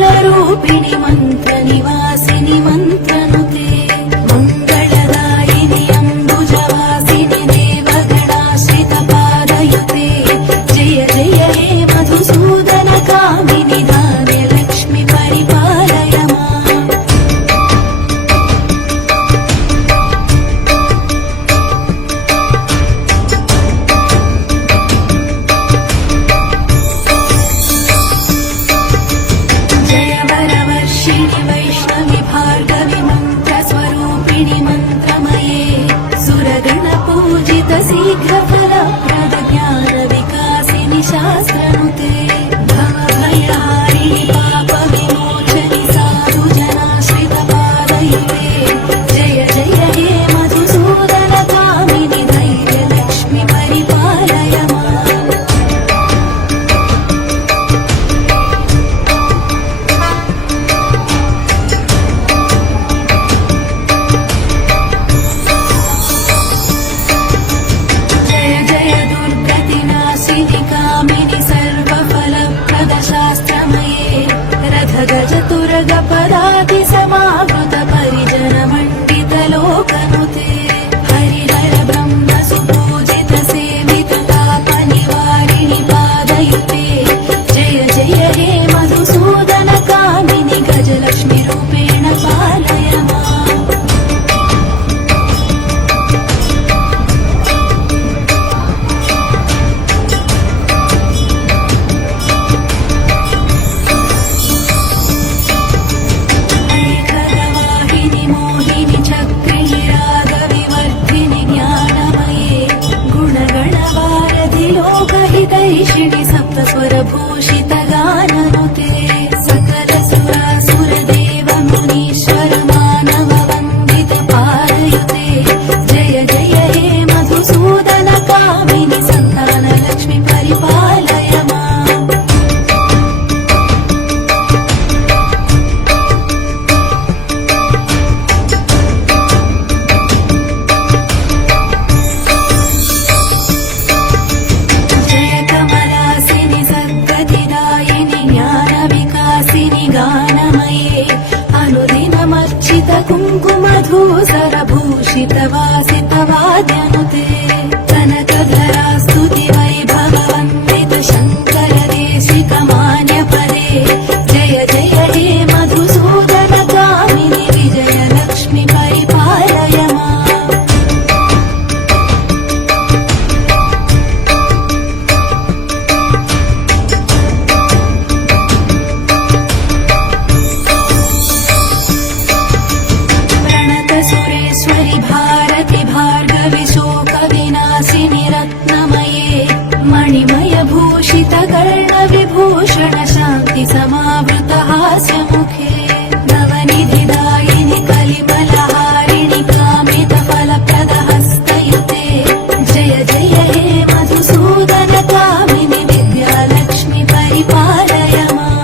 मङ्गलरूपिणि मन्त्रनिवासिनि मन्त्रनुते मङ्गलदायिनि अम्बुजवासिनि देवगणाश्रितपादयुते जय जय हे मधुसूदनकामिनि धान्यलक्ष्मि परिपालय माम् वैष्णवि भार्गवि मन्त्रस्वरूपिणि मन्त्रमये सुरगणपूजित शीघ्रफलप्रद ज्ञानविकासिनि शास्त्रनुते भवभयहारिणि पापविमोचनि साधुजनाश्रितपादयुते जय जय हे मधुसूदनकामिनि धैर्यलक्ष्मि परिपालय माम् कामिनि सर्वफलप्रदशास्त्रमये रथगजतुरगपदाति समावृत परिजनमण्डितलोकनुते हरिहर ब्रह्म सुपूजित सेवित तापनिवारिणि पादयुते जय जय हे मधुसूदनकामिनि गजलक्ष्मि रूपेण पालय माम् ैषिणि सप्तस्वरभूषित गाननुते सकल सुरासुर देव मुनीश्वर मानव वन्दित पादयुते जय जय हे मधुसूदनकामिनि सन्तानलक्ष्मि परिपालय माम् गानमये अनुदिनमर्चित कुङ्कुमधूसरभूषित वासित वाद्यनुते कनकधरा स्तुति वैभववन्दित शङ्कर देशिक मान्यपदे जय जय हे मधुसूदनकामिनि विजयलक्ष्मि परिपालय माम् भारति भार्गवि शोकविनाशिनि रत्नमये मणिमय भूषित कर्णविभूषण शान्ति समावृत हास्यमुखे नवनिधिदायिनि कलिमलहारिणि कामित फलप्रद हस्तयुते जय जय हे मधुसूदनकामिनि विद्यालक्ष्मि परिपालय माम्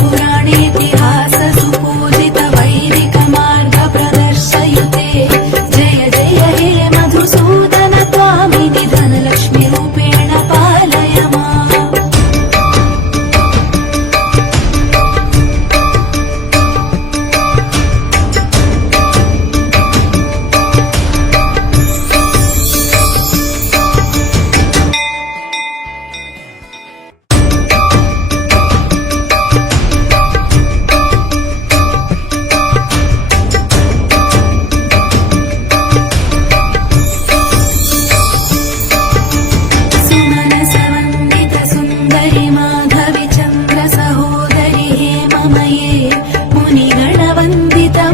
वेदपुराणेतिहास सुपूजित वैदिक मार्ग प्रदर्शयुते जय जय हे मधुसूदनकामिनि धनलक्ष्मि रूपेण पालय माम्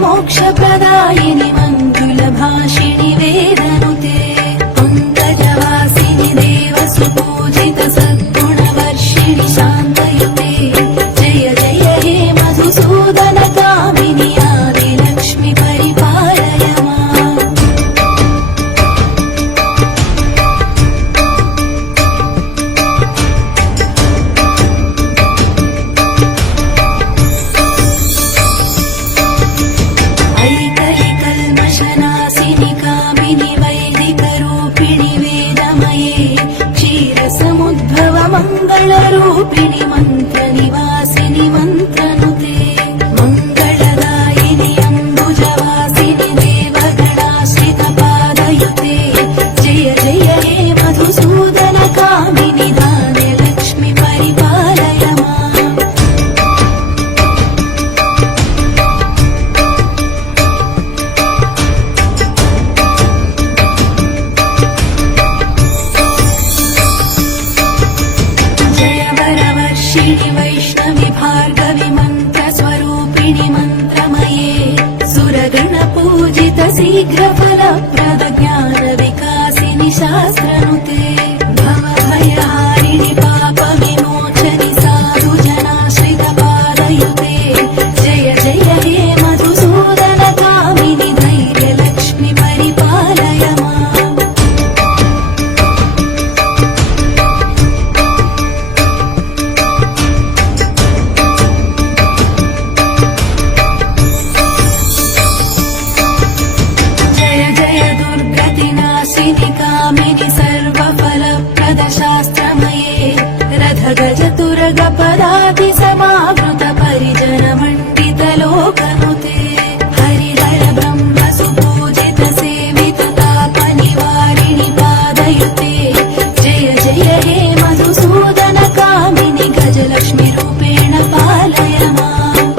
मोक्षप्रदायिनि मङ्गलभाषिणि वेदनुते पङ्कजवासिनि देवसुपूजित सद्गुणवर्षिणि शान्तयुते जय जय हे मधुसूदनकामिनि आदिलक्ष्मि परिपालय चरित शीघ्र फलप्रद ज्ञान विकासिनि शास्त्रनुते भवभयहारिणि पाप विमोचनि साधु जनाश्रित पादयुते जय जय हे मधुसूदन कामिनि धैर्य लक्ष्मि परिपालय माम् दुर्गतिनाशिनि कामिनि सर्वफलप्रद शास्त्रमये रथ गज तुरग पदाति समावृत परिजन मण्डित लोकनुते हरिहर ब्रह्म सुपूजित सेवित ताप निवारिणि पादयुते जय जय हे मधुसूदन कामिनि गजलक्ष्मि रूपेण पालय माम्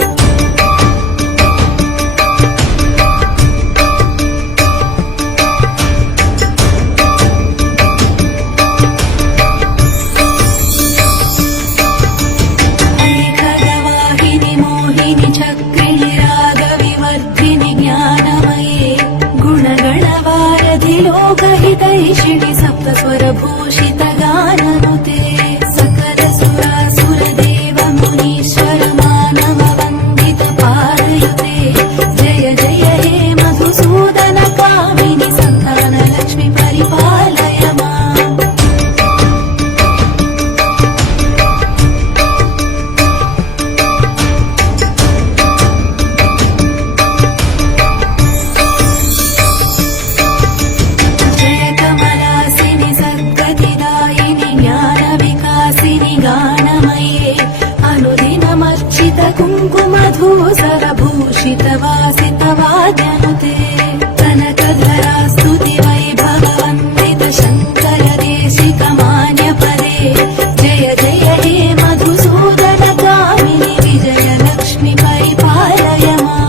चक्रिणि रागविवर्धिनि ज्ञानमये गुणगणवारधि लोकहितैषिणि सप्तस्वरभूषित गाननुते सकल सुरासुर देव मुनीश्वर मानव वन्दित पादयुते जय जय हे मधुसूदन कामिनि सन्तान लक्ष्मि परिपालय माम् गानमये अनुदिनमर्चित कुङ्कुमधूसर भूषित वासित वाद्यनुते कनकधरा स्तुति वैभव वन्दित शङ्कर देशिक मान्य पदे जय जय हे मधुसूदन कामिनि विजय लक्ष्मि परिपालय माम्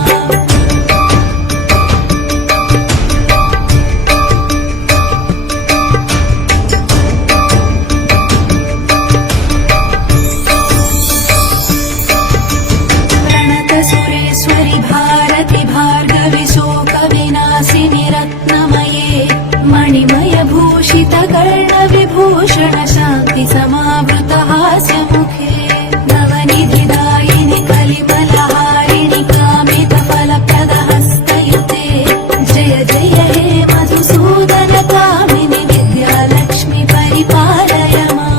भारति भार्गवि शोक विनाशिनि रत्नमये मणिमय भूषित कर्ण विभूषण शान्ति समावृत हास्य मुखे नवनिधिदायिनि कलिमलहारिणि कामित फलप्रद हस्तयुते जय जय हे मधुसूदन कामिनि विद्यालक्ष्मि परिपालय माम्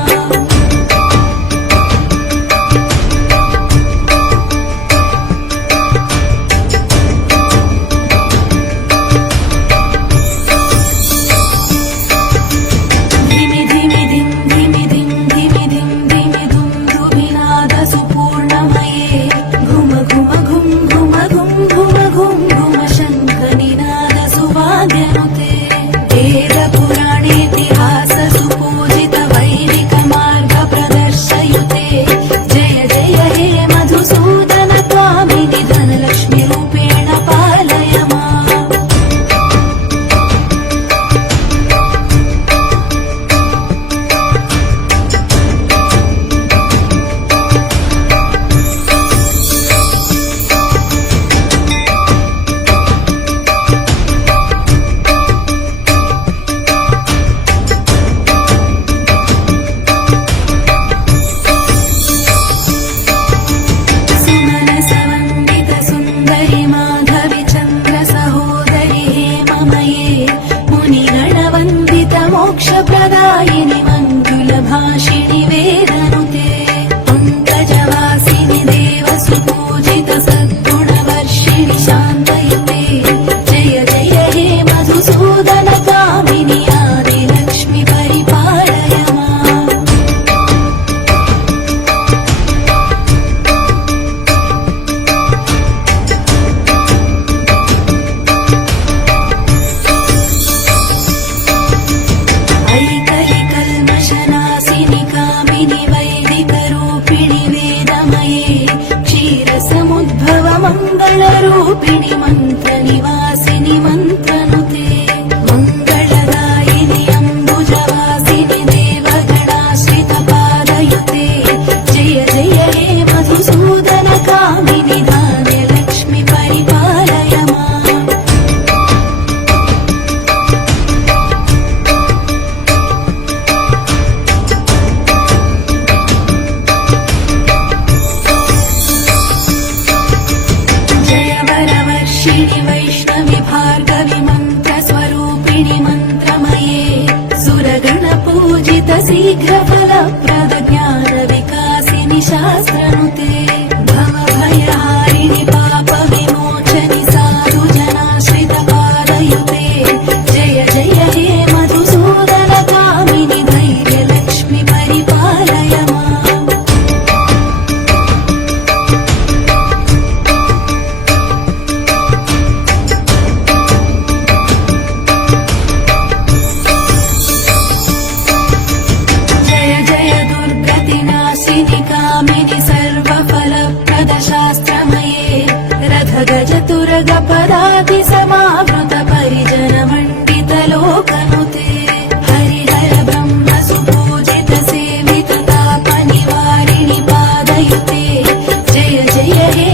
वेदपुराणेतिहास सुपूजित वैदिक मार्ग प्रदर्शयुते जय जय हे मधुसूदन कामिनि धनलक्ष्मि रूपेण पालय माम् माधवि चन्द्र सहोदरि हेममये मुनिगणवन्दित मोक्षप्रदायिनि मङ्गलभाषिणि वेदनुते पङ्कजवासिनि देव सुपूजित सद्गुणवर्षिणि शान्तयुते जय जय हे मधुसूदन कामिनि आदिलक्ष्मि परिपालय माम् ऐकलिकल्मषनाशिनि कामिनि प्रवर्धित शीघ्रफलप्रद ज्ञानविकासिनि शास्त्रनुते भवभयहारिणि पापविमोचनि साधुजनाश्रितपादयुते जय जय हे मधुसूदन कामिनि धैर्यलक्ष्मि परिपालय माम् जय जय दुर्गतिनाशिनि कामिनि सर्वफलप्रद शास्त्रमये रथ गज तुरग पदाति समावृत परिजन मण्डित लोकनुते हरिहर ब्रह्म सुपूजित सेवित ताप निवारिणि पादयुते जय जय हे